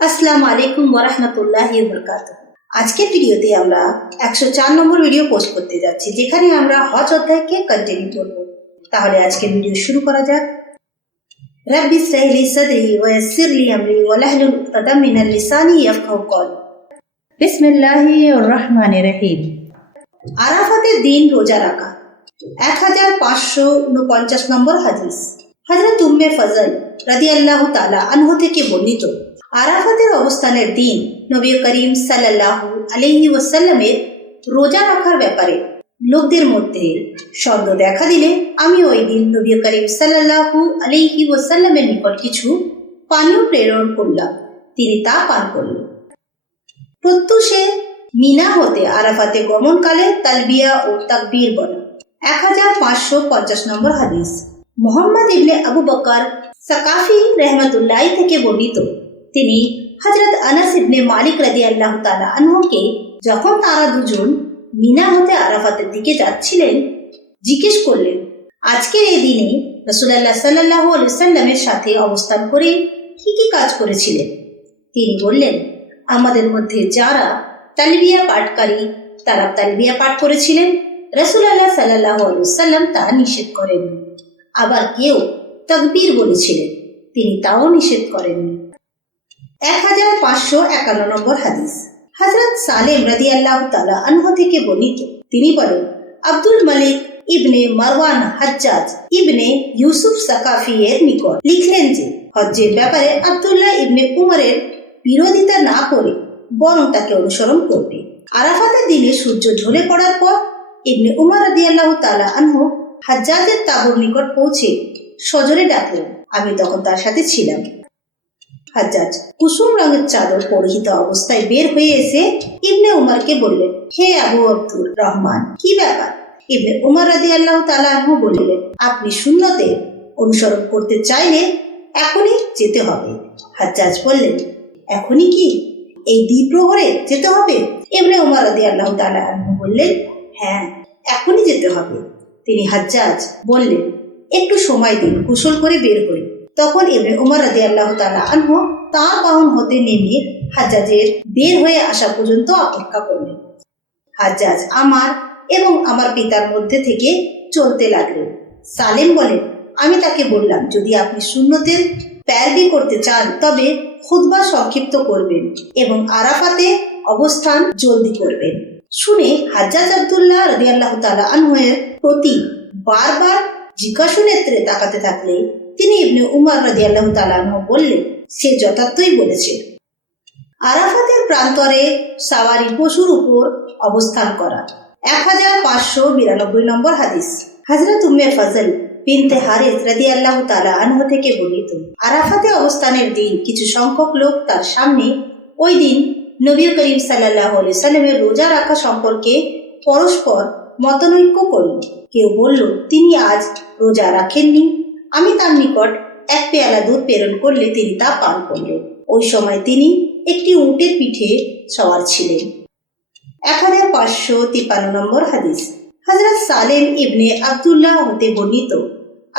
আসসালামু আলাইকুম ওয়া রাহমাতুল্লাহি ওয়া বারাকাতুহু। আজকের ভিডিওতে আমরা 104 নম্বর ভিডিও পোস্ট করতে যাচ্ছি, যেখানে আমরা হজ অধ্যায়কে কন্টিনিউ করব। তাহলে আজকের ভিডিও শুরু করা যাক। রাব্বি ইশরাহ লি সাদরি ওয়া ইয়াসসির লি আমরি ওয়াহলুল উকতাম মিনাল লিসানি ইয়াফকাহু কওলি। বিসমিল্লাহির রহমানির রহিম। আরাফাতের দিন রোজা রাখা। 1549 নম্বর হাদিস। হযরত উম্মে ফজল রাদিয়াল্লাহু তাআলা আনহা থেকে বর্ণিত, আরাফাতের অবস্থানের দিন নবী করিম সাল্লাল্লাহু আলাইহি ওয়াসাল্লামের রোজা রাখার ব্যাপারে লোকদের মধ্যে সন্দেহ দেখা দিলে আমি ওই দিন নবী করিম সাল্লাল্লাহু আলাইহি ওয়াসাল্লামের নিকট কিছু পানীয় প্রেরণ করলাম। তিনি তা পান করলেন। প্রত্যুষে মিনা হতে আরাফাতে গমনকালে তালবিয়া ও তাকবীর বলা। 1550 নম্বর হাদিস। মুহাম্মদ ইবনে আবু বকর সাকাফি রহমাতুল্লাহ থেকে বর্ণিত, তিনি হযরত আনাস ইবনে মালিক রাদিয়াল্লাহু তাআলা আনহুকে যখন তারা দুজন মিনা হতে আরাফাতের দিকে যাচ্ছিলেন জিজ্ঞেস করলেন, আজকের এই দিনে রাসূলুল্লাহ সাল্লাল্লাহু আলাইহি ওয়াসাল্লামের সাথে অবস্থান করে কি কি কাজ করেছিলেন? তিনি বললেন, আমাদের মধ্যে যারা তালবিয়া পাঠকারী তারা তালবিয়া পাঠ করেছিলেন, রাসূলুল্লাহ সাল্লাল্লাহু আলাইহি ওয়াসাল্লাম তা নিষেধ করেননি। আবার কেউ তাকবীর বলেছিলেন, তিনি তাও নিষেধ করেননি। 1551 নম্বর হাদিস। হযরত সালেম রাদিয়াল্লাহু তাআলা আনহু থেকে বর্ণিত, তিনি বলেন, আব্দুল মালিক ইবনে মারওয়ান হাজ্জাজ ইবনে ইউসুফ সাকাফি এর নিকট লিখলেন যে হজ্জের ব্যাপারে আব্দুল্লাহ ইবনে উমরের বিরোধিতা না করে বরং তাকে অনুসরণ করবে। আরাফাতের দিনে সূর্য ঢলে পড়ার পর ইবনে উমর রাদিয়াল্লাহু তাআলা আনহু হাজ্জাজের তাঁবুর নিকট পৌঁছে সজোরে ডাকলেন। আমি তখন তার সাথে ছিলাম। হাজ্জাজ কুসুম রঙের চাদর পরিহিত অবস্থায় বের হয়ে এসে ইবনে উমরকে বললেন, হে আবু আব্দুর রহমান, কি ব্যাপার? ইবনে উমর রাদিয়াল্লাহু তাআলা আনহু বললেন, আপনি সুন্নতে অনুসরণ করতে চাইলে এখনই যেতে হবে। হাজ্জাজ বললেন, এখনই কি? এই দ্বিপ্রহরে যেতে হবে? ইবনে উমর রাদিয়াল্লাহু তাআলা আনহু বললেন, হ্যাঁ, এখনই যেতে হবে। তিনি হাজ্জাজ বললেন, একটু সময় দিন, গোসল করে বের হই। তখন ইবনে উমর রাদিয়াল্লাহু তাআলা আনহু তার বাহন হতে নেমে হাজ্জাজের বের হয়ে আসা পর্যন্ত অপেক্ষা করলেন। হাজ্জাজ আমার এবং আমার পিতার মধ্যে থেকে চলতে লাগলেন। সালেম বলেন, আমি তাকে বললাম, যদি আপনি সুন্নতের প্যারবি করতে চান তবে খুতবা সংক্ষিপ্ত করবেন এবং আরাফাতে অবস্থান জলদি করবেন। শুনে হাজ্জাজ আব্দুল্লাহ রাদিয়াল্লাহু তাআলা আনহুর প্রতি বারবার জিজ্ঞাসু নেত্রে তাকাতে থাকলে তিনি ইবনে উমর রাদিয়াল্লাহু তাআলা আনহু বললেন, সে যথার্থই বলেছে। আরাফাতের প্রান্তরে সাওয়ারি পশুর উপর অবস্থান করা। 1592 নম্বর হাদিস। হযরত উম্মে ফজল বিনতে হারিস রাদিয়াল্লাহু তাআলা আনহু থেকে বর্ণিত, আরাফাতে অবস্থানের দিন কিছু সংখ্যক লোক তার সামনে ওই দিন নবী করিম সাল্লাল্লাহু আলাইহি সাল্লামের রোজা রাখা সম্পর্কে পরস্পর মতনৈক্য করল। কেউ বলল, তিনি আজ রোজা রাখেননি। আমি তার নিকট এক পেয়ালা দুধ প্রেরণ করলে তিনি তা পান করলেন। ওই সময় তিনি একটি উটের পিঠে সওয়ার ছিলেন। 1553 নম্বর হাদিস। হযরত সালেম ইবনে আব্দুল্লাহ হতে বর্ণিত,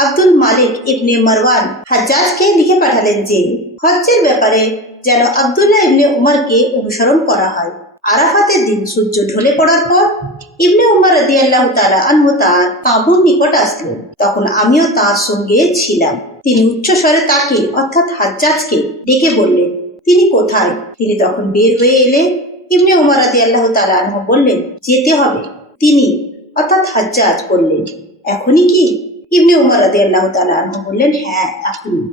আব্দুল মালিক ইবনে মারওয়ান হাজ্জাজকে লিখে পাঠালেন যে হজ্জের ব্যাপারে যেন আব্দুল্লাহ ইবনে উমরকে অনুসরণ করা হয়। আরাফাতের দিন সূর্য ঢলে পড়ার পর ইবনে উমর রাদিয়াল্লাহু তাআলা আনহু তার তাঁবুর নিকট আসলেন। তখন আমিও তার সঙ্গে ছিলাম। তিনি উচ্চ স্বরে তাকে অর্থাৎ হাজ্জাজকে ডেকে বললেন, তিনি কোথায়? তিনি তখন বের হয়ে এলে ইবনে উমর রাদিয়াল্লাহু তাআলা আনহু বললেন, যেতে হবে। তিনি অর্থাৎ হাজ্জাজ বললেন, এখনই কি? ইবনে উমর রাদিয়াল্লাহু তাআলা আনহু বললেন, হ্যাঁ, এখনই।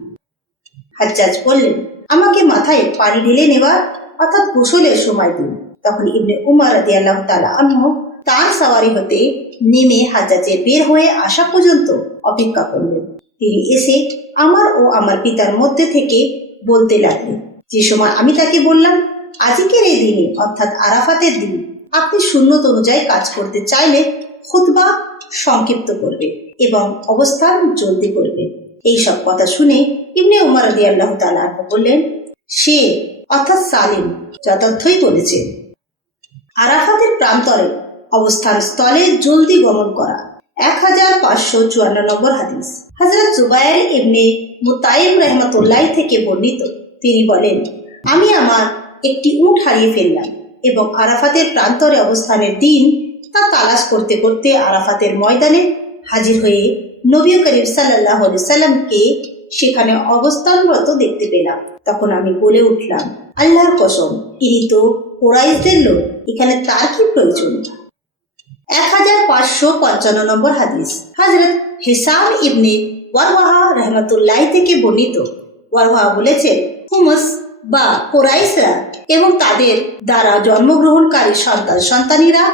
হাজ্জাজ বললেন, আমাকে মাথায় পানি ঢেলে নেওয়ার অর্থাৎ গোসলের সময় দিন। তখন ইবনে উমর রাদিয়াল্লাহু তাআলা আনহু তার সাওয়ারি হতে নেমে হাজ্জাজের বের হয়ে আসা পর্যন্ত অপেক্ষা করলেন। তিনি এসে আমার ও আমার পিতার মধ্যে থেকে বলতে লাগলেন, যে সময় আমি তাকে বললাম, আজকের এই দিনে অর্থাৎ আরাফাতের দিন আপনি সুন্নত অনুযায়ী কাজ করতে চাইলে খুতবা সংক্ষিপ্ত করবে এবং অবস্থান জলদি করবে। এই সব কথা শুনে ইবনে উমর রাদিয়াল্লাহু তাআলা আনহু বললেন, সে অর্থাৎ সালিম যথার্থই বলেছে। আরাফাতের প্রান্তরে অবস্থান স্থলে জলদি গমন করা। 1554 নম্বর হাদিস। হযরত জুবায়ের ইবনে মুতাইম রাহমাতুল্লাহ থেকে বর্ণিত, তিনি বলেন, আমি আমার একটি উট হারিয়ে ফেললাম এবং আরাফাতের প্রান্তরে অবস্থানের দিন তা তালাশ করতে করতে আরাফাতের ময়দানে হাজির হয়ে নবী করিম সাল্লাল্লাহু আলাইহি সাল্লামকে সেখানে অবস্থানরত দেখতে পেলাম। তখন আমি বলে উঠলাম, আল্লাহর কসম, ইনি তো কুরাইশদের লোক, এখানে তার কি প্রয়োজন? 1555 নম্বর হাদিস। হযরত হিসাম ইবনে ওয়ারওয়াহা রাহমাতুল্লাহ থেকে বর্ণিত। ওয়ারওয়াহা বলেছেন, হুমস বা কুরাইশরা এবং তাদের দ্বারা জন্মগ্রহণকারী সন্তানীরা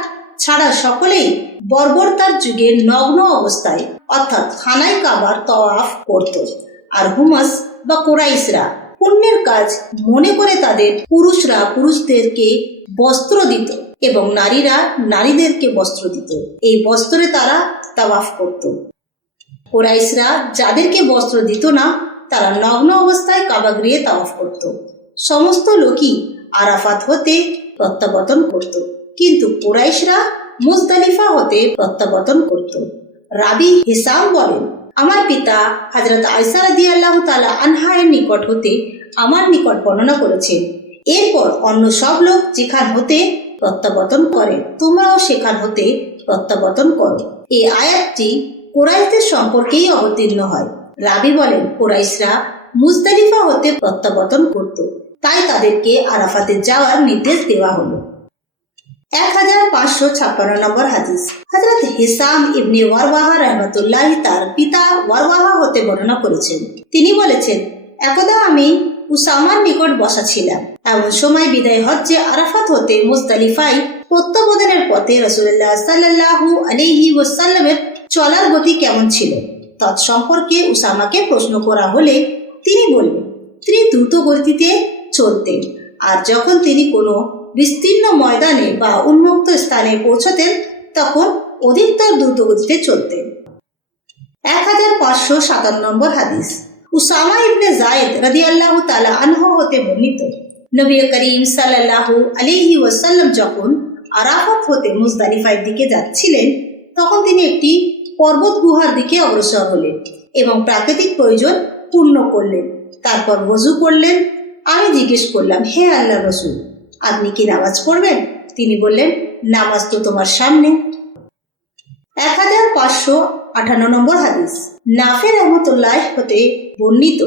ছাড়া সকলেই বর্বরতার যুগের নগ্ন অবস্থায় অর্থাৎ খানায় কাবার তওয়াফ করত। আর হুমস বা কুরাইশরা পুণ্যের কাজ মনে করে তাদের পুরুষরা পুরুষদেরকে বস্ত্র দিত এবং নারীরা নারীদেরকে বস্ত্র দিত। এই বস্ত্রে তারা তাওয়াফ করত। কুরাইশরা যাদেরকে বস্ত্র দিত না তারা নগ্ন অবস্থায় কাবা গৃহে তাওয়াফ করত। সমস্ত লোকই আরাফাত হতে প্রত্যাবর্তন করত, কিন্তু কুরাইশরা মুজদালিফা হতে প্রত্যাবর্তন করত। রাবি হিসাম বলেন, আমার পিতা হযরত আয়েশা রাদিয়াল্লাহু তাআলা আনহা এর নিকট হতে আমার নিকট বর্ণনা করেছেন, এরপর অন্য সব লোক যেখান হতে প্রত্যাবর্তন করে তোমরাও সেখান হতে প্রত্যাবর্তন করো। এই আয়াতটি কুরাইশদের সম্পর্কেই অবতীর্ণ হয়। রাবি বলেন, কুরাইশরা মুজদালিফা হতে প্রত্যাবর্তন করত, তাই তাদেরকে আরাফাতে যাওয়ার নির্দেশ দেওয়া হলো। 1556 নম্বর হাদিস। হযরত হিসাম ইবনে ওয়ারওয়াহা রাহমাতুল্লাহ তার পিতা ওয়ারওয়াহা হতে বর্ণনা করেছেন। তিনি বলেছেন, একদা আমি উসামার নিকট বসা ছিলাম। এমন সময় বিদায় হজ্জে আরাফাত হতে মুজদালিফায় প্রত্যাবর্তনের পথে রাসূলুল্লাহ সাল্লাল্লাহু আলাইহি ওয়াসাল্লামের চলার গতি কেমন ছিল তৎসম্পর্কে উসামাকে প্রশ্ন করা হলে তিনি বললেন, তিনি দ্রুত গতিতে চলতেন, আর যখন তিনি কোনো বিস্তীর্ণ ময়দানে বা উন্মুক্ত স্থানে পৌঁছতেন তখন অধিকতর দ্রুত গতিতে চলতেন। 1557 নম্বর হাদিস। উসামা ইবনে যায়েদ রাদিয়াল্লাহু তাআলা আনহু হতে বর্ণিত, নবী করিম সাল্লাল্লাহু আলাইহি ওয়াসাল্লাম যখন আরাফাত হতে মুজদালিফার দিকে যাচ্ছিলেন তখন তিনি একটি পর্বত গুহার দিকে অগ্রসর হলেন এবং প্রাকৃতিক প্রয়োজন পূর্ণ করলেন। তারপর ওযু করলেন। আমি জিজ্ঞেস করলাম, হে আল্লাহর রাসূল, আপনি কি নামাজ পড়বেন? তিনি বললেন, নামাজ তো তোমার সামনে। 1558 নম্বর হাদিস। নাফে রাহমাতুল্লাহ হতে বর্ণিত,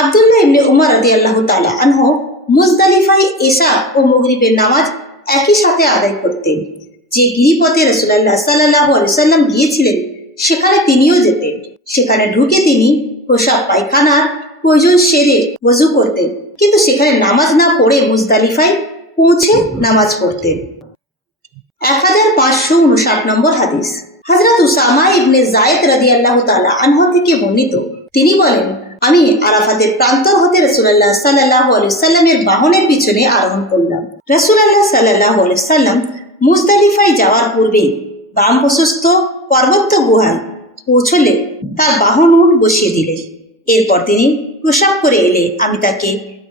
আব্দুল্লাহ ইবনে উমর রাদিয়াল্লাহু তাআলা আনহু মুজদালিফায় ইশা ও মাগরিবের নামাজ একই সাথে আদায় করতেন। যে গিরিপথে রাসূলুল্লাহ সাল্লাল্লাহু আলাইহি ওয়াসাল্লাম গিয়েছিলেন সেখানে তিনিও যেতেন। সেখানে ঢুকে তিনি প্রসাব পায়খানার প্রয়োজন সেরে ওযু করতেন, কিন্তু সেখানে নামাজ না পড়ে মুজদালিফায় পৌঁছে নামাজ পড়তেন। 1559 নম্বর হাদিস। হযরত উসামা ইবনে যায়েদ রাদিয়াল্লাহু তাআলা আনহু থেকে বর্ণিত, তিনি বলেন, আমি আরাফাতের প্রান্তর হতে রাসূলুল্লাহ সাল্লাল্লাহু আলাইহি ওয়াসাল্লামের বাহনের পিছনে আরোহণ করলাম। রাসূলুল্লাহ সাল্লাল্লাহু আলাইহি ওয়াসাল্লাম মুজদালিফায় যাওয়ার পূর্বে বাম প্রশস্ত পর্বত গুহায় পৌঁছলে তার বাহন উট বসিয়ে দিলেন। এরপর তিনি প্রসাব করে এলে আমি তাকে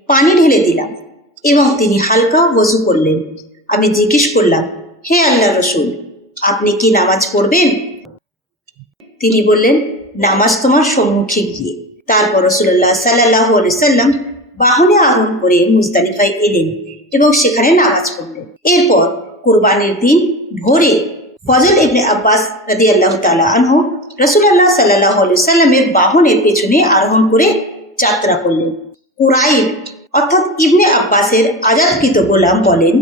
পানি ঢেলে দিলাম এবং তিনি হালকা ওযু করলেন। আমি জিজ্ঞেস করলাম, হে আল্লাহর রাসূল, আপনি কি নামাজ পড়বেন? তিনি বললেন, নামাজ তোমার সম্মুখে গিয়ে। তারপর রাসূলুল্লাহ সাল্লাল্লাহু আলাইহি ওয়াসাল্লাম বাহনে আরোহণ করে মুজদালিফায় এলেন এবং সেখানে নামাজ পড়লেন। এরপর কুরবানির দিন ভোরে ফজল ইবনে আব্বাস রাদিয়াল্লাহু তাআলা আনহু রাসূলুল্লাহ সাল্লাল্লাহু আলাইহি ওয়াসাল্লামের বাহনের পেছনে আরোহণ করে যাত্রা করলেন। কুরাইব অর্থাৎ ইবনে আব্বাসের আজাদকৃত গোলাম বলেন,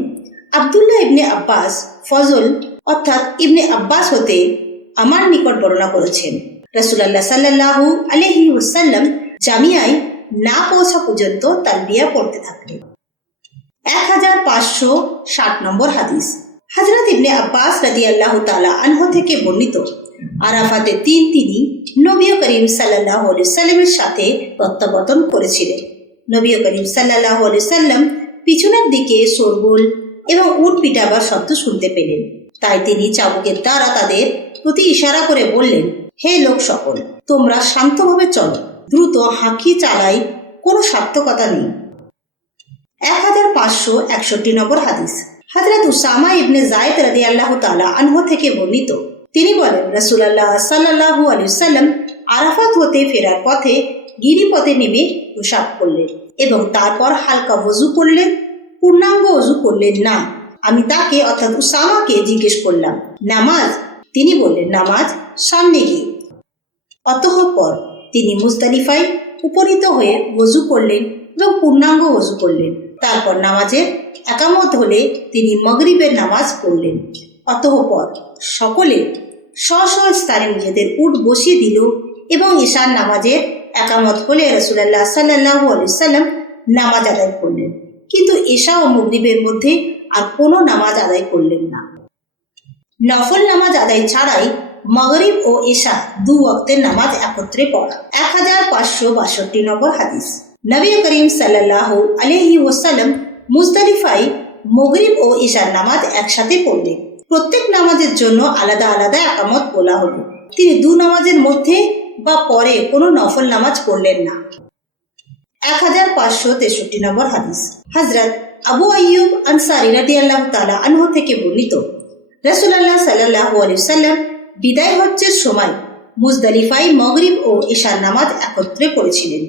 আব্দুল্লাহ ইবনে আব্বাস ফজল অর্থাৎ ইবনে আব্বাস হতে আমার নিকট বর্ণনা করেছেন, রাসূলুল্লাহ সাল্লাল্লাহু আলাইহি ওয়াসাল্লাম জামিয়ায় না পৌঁছা পর্যন্ত তালবিয়া পড়তে থাকলেন। 1560 নম্বর হাদিস। হযরত ইবনে আব্বাস রাদিয়াল্লাহু তাআলা আনহু থেকে বর্ণিত, আরাফাতের দিন তিনি নবী করিম সাল্লাল্লাহু আলাইহি সাল্লামের সাথে প্রত্যাবর্তন করেছিলেন। নবী করিম সাল্লাল্লাহু আলাইহি সাল্লাম পিছনের দিকে শোরগোল এবং উট পিটাবার শব্দ শুনতে পেলেন। তাই তিনি চাবুকের দ্বারা তাদের প্রতি ইশারা করে বললেন, হে লোক সকল, তোমরা শান্তভাবে চলো, দ্রুত হাঁকি চালাই, কোনো সার্থকতা নেই। 1561 নম্বর হাদিস। হযরত উসামা ইবনে যায়েদ রাদিয়াল্লাহু তাআলা আনহু থেকে বর্ণিত, তিনি বলেন, রাসূলুল্লাহ সাল্লাল্লাহু আলাইহি ওয়াসাল্লাম আরাফাত হতে ফেরার পথে গিরিপথে নেমে প্রসাব করলেন। এবং তারপর হালকা ওযু করলেন, পূর্ণাঙ্গ ওযু করলেন না। আমি তাকে অর্থাৎ উসামাকে জিজ্ঞেস করলাম, নামাজ? তিনি বললেন, নামাজ সামনে গিয়ে। অতঃপর তিনি মুজদালিফায় উপনীত হয়ে ওযু করলেন এবং পূর্ণাঙ্গ ওযু করলেন। তারপর নামাজের একামত হলে তিনি মাগরিবের নামাজ পড়লেন। অতঃপর সকলে স্ব স্থানে নিজেদের উট বসিয়ে দিল এবং ঈশার নামাজের একামত হলে রাসূলুল্লাহ সাল্লাল্লাহু আলাইহি ওয়াসাল্লাম নামাজ আদায় করলেন, কিন্তু ঈশা ও মাগরিবের মধ্যে আর কোনো নামাজ আদায় করলেন না। নফল নামাজ আদায় ছাড়াই মাগরিব ও ঈশা দু ওয়াক্তের নামাজ একত্রে পড়া। 1562 নম্বর হাদিস। নবী করিম সাল্লাল্লাহু আলাইহি ওয়াসাল্লাম মুজদালিফায় মাগরিব ও ঈশার নামাজ একসাথে পড়লেন। প্রত্যেক নামাজের জন্য আলাদা আলাদা একামত বলা হলো। তিনি দু নামাজের মধ্যে বা পরে কোনো নফল নামাজ পড়লেন না। 1563 নম্বর হাদিস। হযরত আবু আইয়ুব আনসারী রাদিয়াল্লাহু তাআলা আনহু থেকে বর্ণিত, রাসূলুল্লাহ সাল্লাল্লাহু আলাইহি ওয়াসাল্লাম বিদায় হজ্জের সময় মুজদালিফায় মাগরিব ও ঈশার নামাজ একত্রে পড়েছিলেন।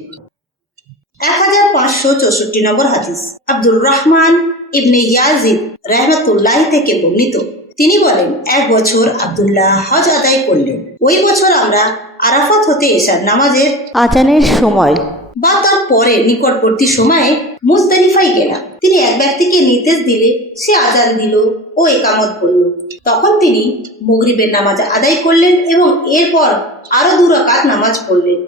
1564 নম্বর হাদিস। আব্দুর রহমান ইবনে ইয়াজিদ রাহমাতুল্লাহি থেকে বর্ণিত, তিনি বলেন, এক বছর আব্দুল্লাহ হজ আদায় করলেন। ওই বছর আমরা আরাফাত হতে ঈশার নামাজের আজানের সময় বা তার পরে নিকটবর্তী সময়ে মুজদালিফায় গেলাম। তিনি এক ব্যক্তিকে নির্দেশ দিলে সে আজান দিল ও একামত করল। তখন তিনি মাগরিবের নামাজ আদায় করলেন এবং এরপর আরো 2 রাকাত নামাজ পড়লেন।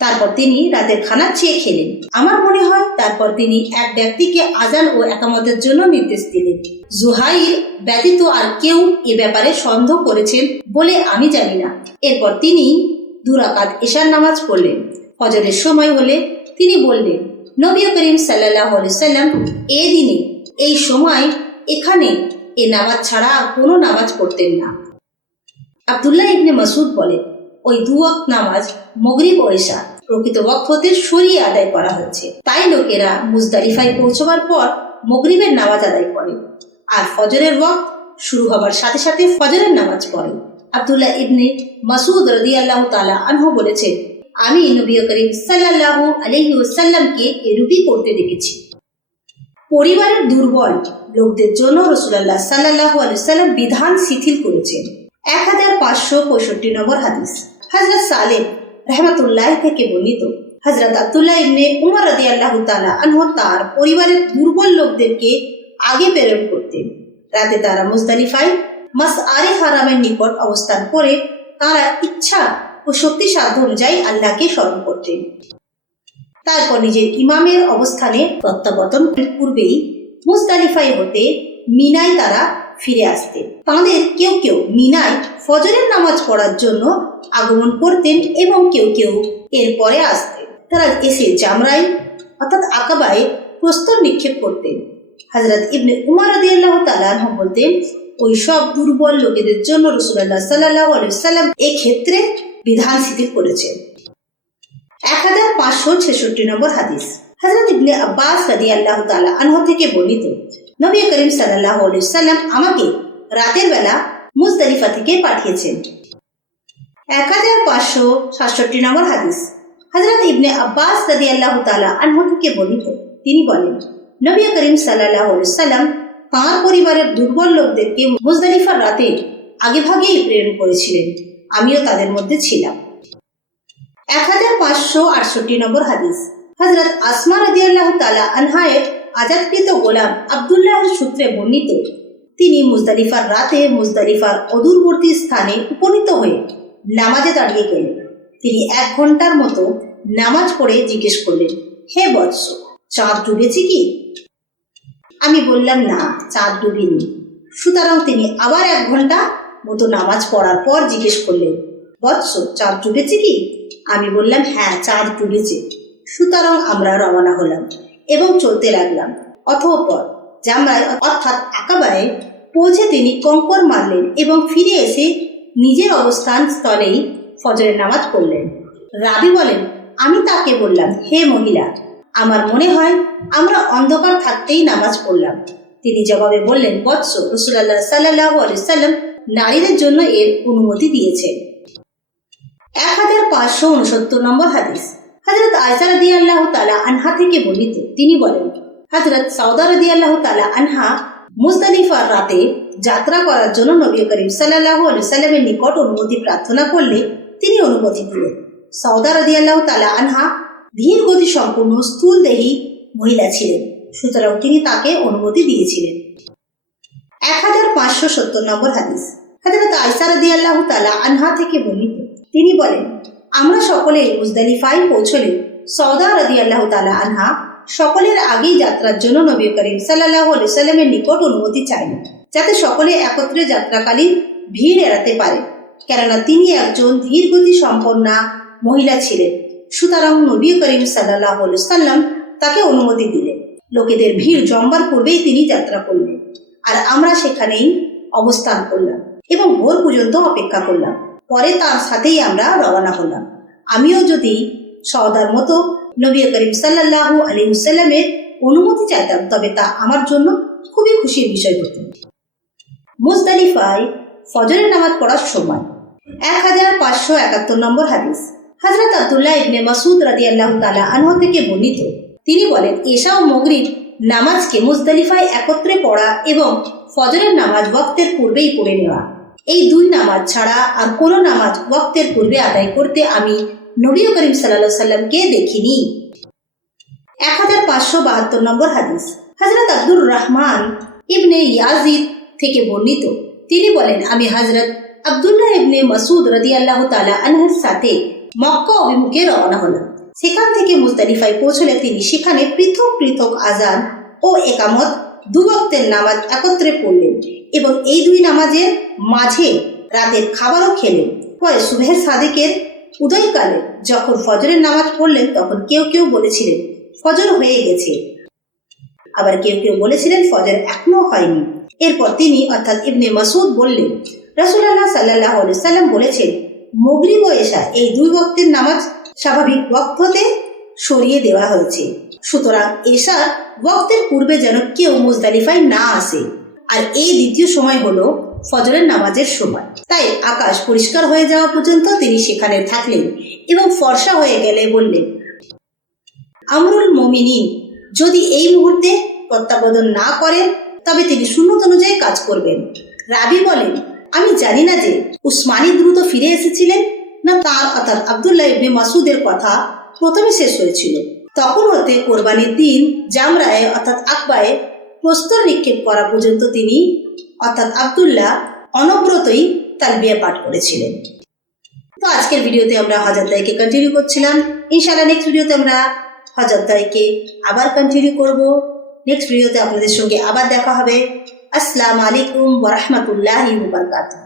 তারপর তিনি রাতের খানা চেয়ে খেলেন। আমার মনে হয় তারপর তিনি এক ব্যক্তিকে আজান ও একামতের জন্য নির্দেশ দিলেন। জুহাইর ব্যতীত আর কেউ এ ব্যাপারে সন্দেহ করেছেন বলে আমি জানি না। এরপর তিনি 2 রাকাত ঈশার নামাজ পড়লেন। ফজরের সময় হলে তিনি বললেন, নবী করিম সাল্লাল্লাহু আলাইহি ওয়াসাল্লাম এই দিনে এই সময় এখানে এ নামাজ ছাড়া কোনো নামাজ পড়তেন না। আব্দুল্লাহ ইবনে মাসউদ বলেন, ওই 2 ওয়াক্ত নামাজ মাগরিব ও ঈশা প্রকৃত ওয়াক্ত হতে সরিয়ে আদায় করা হয়েছে। তাই লোকেরা মুজদালিফায় পৌঁছবার পর মাগরিবের নামাজ আদায় করে আর ফজরের ওয়াক্ত শুরু হবার সাথে সাথে ফজরের নামাজ পড়ে। আব্দুল্লাহ ইবনে মাসউদ রাদিয়াল্লাহু তাআলা আনহু বলেছেন, আমি নবী করিম সাল্লাল্লাহু আলাইহি ওয়াসাল্লামকে এরূপই করতে দেখেছি। পরিবারের দুর্বল লোকদের জন্য রাসূলুল্লাহ সাল্লাল্লাহু আলাইহি ওয়াসাল্লাম বিধান শিথিল করেছেন। 1565 নম্বর হাদিস। হযরত সালেম রাহমাতুল্লাহি থেকে বর্ণিত, হযরত আব্দুল্লাহ ইবনে উমর রাদিয়াল্লাহু তাআলা আনহু তার পরিবারের দুর্বল লোকদেরকে আগে প্রেরণ করতেন। রাতে তারা মুজদালিফায় মাসআরে হারামের নিকট অবস্থান করে তারা ইচ্ছা ও শক্তি সাধ্য অনুযায়ী আল্লাহকে স্মরণ করতেন। তারপর নিজের ইমামের অবস্থানে প্রত্যাবর্তনের পূর্বেই মুজদালিফায় হতে মিনায় তারা ফিরে আসতেন। তাদের কেউ কেউ মিনায় ফজরের নামাজ পড়ার জন্য আগমন করতেন এবং কেউ কেউ এরপরে আসতেন। তারা এসে জামরায় অর্থাৎ আকাবায় প্রস্তর নিক্ষেপ করতেন। হযরত ইবনে উমর রাদিয়াল্লাহু তাআলা আনহু বলতেন, ওই সব দুর্বল লোকেদের জন্য রাসূলুল্লাহ সাল্লাল্লাহু আলাইহি ওয়াসাল্লাম এই ক্ষেত্রে বিধান শিথিল করেছেন। 1566 নম্বর হাদিস। হযরত ইবনে আব্বাস রাদিয়াল্লাহু তাআলা আনহু থেকে বর্ণিত, নবী করিম সাল্লাল্লাহু আলাইহি ওয়াসাল্লাম আমাকে রাতের বেলা মুজদালিফা থেকে পাঠিয়েছেন। 1567 নম্বর হাদিস। হযরত ইবনে আব্বাস রাদিয়াল্লাহু তাআলা আনহু থেকে বর্ণিত, তিনি বলেন, নবী করিম সাল্লাল্লাহু আলাইহি ওয়াসাল্লাম তাঁর পরিবারের দুর্বল লোকদেরকে মুজদালিফার রাতে আগেভাগেই প্রেরণ করেছিলেন। আমিও তাদের মধ্যে ছিলাম। 1568 নম্বর হাদিস। হযরত আসমা রাদিয়াল্লাহু তাআলা আনহায়ের আজাদকৃত গোলাম আব্দুল্লাহর সূত্রে বর্ণিত, তিনি মুজদালিফার রাতে মুজদালিফার অদূরবর্তী স্থানে উপনীত হয়ে নামাজে দাঁড়িয়ে গেলেন। তিনি 1 ঘন্টার মতো নামাজ পড়ে জিজ্ঞেস করলেন, হে বৎস, চাঁদ ডুবেছে কি? আমি বললাম, না, চাঁদ ডুবেনি। সুতরাং তিনি আবার 1 ঘন্টা মতো নামাজ পড়ার পর জিজ্ঞেস করলেন, বৎস, চাঁদ ডুবেছে কি? আমি বললাম, হ্যাঁ, চাঁদ ডুবেছে। সুতরাং আমরা রওনা হলাম এবং চলতে লাগলাম। অতঃপর জামরায় অর্থাৎ আকাবায় পৌঁছে তিনি কঙ্কর মারলেন এবং ফিরে এসে নিজের অবস্থান স্থলেই ফজরের নামাজ পড়লেন। রাবি বলেন, আমি তাকে বললাম, হে মহিলা, আমার মনে হয় আমরা অন্ধকার থাকতেই নামাজ পড়লাম। তিনি জবাবে বললেন, বৎস, রাসূলুল্লাহ সাল্লাল্লাহু আলাইহি ওয়াসাল্লাম নারীদের জন্য এর অনুমতি দিয়েছেন। 1569 নম্বর হাদিস। হযরত আয়েশা রাদিয়াল্লাহু তাআলা আনহা থেকে বর্ণিত, তিনি বলেন, হযরত সৌদা রাদিয়াল্লাহু তাআলা আনহা মুজদালিফার রাতে যাত্রা করার জন্য নবী করিম সাল্লাল্লাহু আলাইহি সাল্লামের নিকট অনুমতি প্রার্থনা করলে তিনি অনুমতি দিলেন। সৌদা রাদিয়াল্লাহু তাআলা আনহা ধীর গতি সম্পন্ন স্থূলদেহী মহিলা ছিলেন, সুতরাং তিনি তাকে অনুমতি দিয়েছিলেন। 1570 নম্বর হাদিস। হযরত আয়েশা রাদিয়াল্লাহু তাআলা আনহা থেকে বর্ণিত, তিনি বলেন, আমরা সকলে মুজদালিফায় পৌঁছলে সৌদা রাদিয়াল্লাহু তাআলা আনহা সকলের আগেই যাত্রার জন্য নবী করিম সাল্লাল্লাহু আলাইহি সাল্লামের নিকট অনুমতি চাইলেন, যাতে সকলে একত্রে যাত্রাকালীন ভিড় এড়াতে পারে, কেননা তিনি একজন ধীর গতি সম্পন্না মহিলা ছিলেন। সুতরাং নবী করিম সাল্লাল্লাহু আলাইহি সাল্লাম তাকে অনুমতি দিলেন। লোকেদের ভিড় জমবার পূর্বেই তিনি যাত্রা করলেন, আর আমরা সেখানেই অবস্থান করলাম এবং ভোর পর্যন্ত অপেক্ষা করলাম। পরে তার সাথেই আমরা রওনা হলাম। আমিও যদি সওদার মতো নবী করিম সাল্লাল্লাহু আলাইহি ওয়াসাল্লামের অনুমতি চাইতাম, তবে তা আমার জন্য খুবই খুশির বিষয় হতো। মুজদালিফায় ফজরের নামাজ পড়ার সময়। 1571 নম্বর হাদিস। হযরত আব্দুল্লাহ ইবনে মাসউদ রাদিয়াল্লাহু তাআলা আনহু থেকে বর্ণিত, তিনি বলেন, এশা ও মাগরিব নামাজকে মুজদালিফায় একত্রে পড়া এবং ফজরের নামাজ ওয়াক্তের পূর্বেই পড়ে নেওয়া, এই দুই নামাজ ছাড়া আর কোনো নামাজ ওয়াক্তের পূর্বে আদায় করতে আমি নবী করিম সাল্লাল্লাহু আলাইহি সাল্লামকে দেখিনি। 1572 নম্বর হাদিস। হযরত আব্দুর রহমান ইবনে ইয়াজিদ থেকে বর্ণিত, তিনি বলেন, আমি হযরত আব্দুল্লাহ ইবনে মাসউদ রাদিয়াল্লাহু তাআলা আনহুর সাথে মক্কা অভিমুখে রওনা হলাম। সেখান থেকে মুজদালিফায় পৌঁছলে তিনি সেখানে পৃথক পৃথক আজান ও একামত দু ওয়াক্তের নামাজ একত্রে পড়লেন এবং এই দুই নামাজের মাঝে রাতের খাবারও খেলেন। পরে সুবহে সাদিকের উদয়কালে যখন ফজরের নামাজ পড়লেন, তখন কেউ কেউ বলেছিলেন ফজর হয়ে গেছে, আবার কেউ কেউ বলেছিলেন ফজর এখনো হয়নি। এরপর তিনি অর্থাৎ ইবনে মাসউদ বললেন, রাসূলুল্লাহ সাল্লাল্লাহু আলাইহি সাল্লাম বলেছেন, মাগরিব ও এশা এই দুই ওয়াক্তের নামাজ স্বাভাবিক ওয়াক্ত হতে সরিয়ে দেওয়া হয়েছে, সুতরাং এশার ওয়াক্তের পূর্বে যেন কেউ মুজদালিফায় না আসে। আর এই দ্বিতীয় সময় হলো ফজরের নামাজের সময়। তাই আকাশ পরিষ্কার হয়ে যাওয়া পর্যন্ত তিনি সেখানে থাকলেন এবং ফর্সা হয়ে গেলে বললেন, আমরুল মুমিনিন যদি এই মুহূর্তে প্রত্যাবর্তন না করেন, তবে তিনি সুন্নত অনুযায়ী কাজ করবেন। রাবি বলেন, আমি জানি না যে উসমানী দ্রুত ফিরে এসেছিলেন না তার অর্থাৎ আব্দুল্লাহ ইবনে মাসউদের কথা প্রথমে শেষ হয়েছিল। তখন হতে কোরবানির দিন জামরায়ে অর্থাৎ আকবায়ে প্রস্তর নিক্ষেপ করা পর্যন্ত তিনি অর্থাৎ আব্দুল্লাহ অনবরতই তালবিয়া পাঠ করেছিলেন। তো আজকের ভিডিওতে আমরা হজরতকে কন্টিনিউ করছিলাম। ইনশাআল্লাহ নেক্সট ভিডিওতে আমরা হজরতকে আবার কন্টিনিউ করব। নেক্সট ভিডিওতে আপনাদের সঙ্গে আবার দেখা হবে। আসসালামু আলাইকুম ওয়া রাহমাতুল্লাহি ওয়া বারাকাতুহু।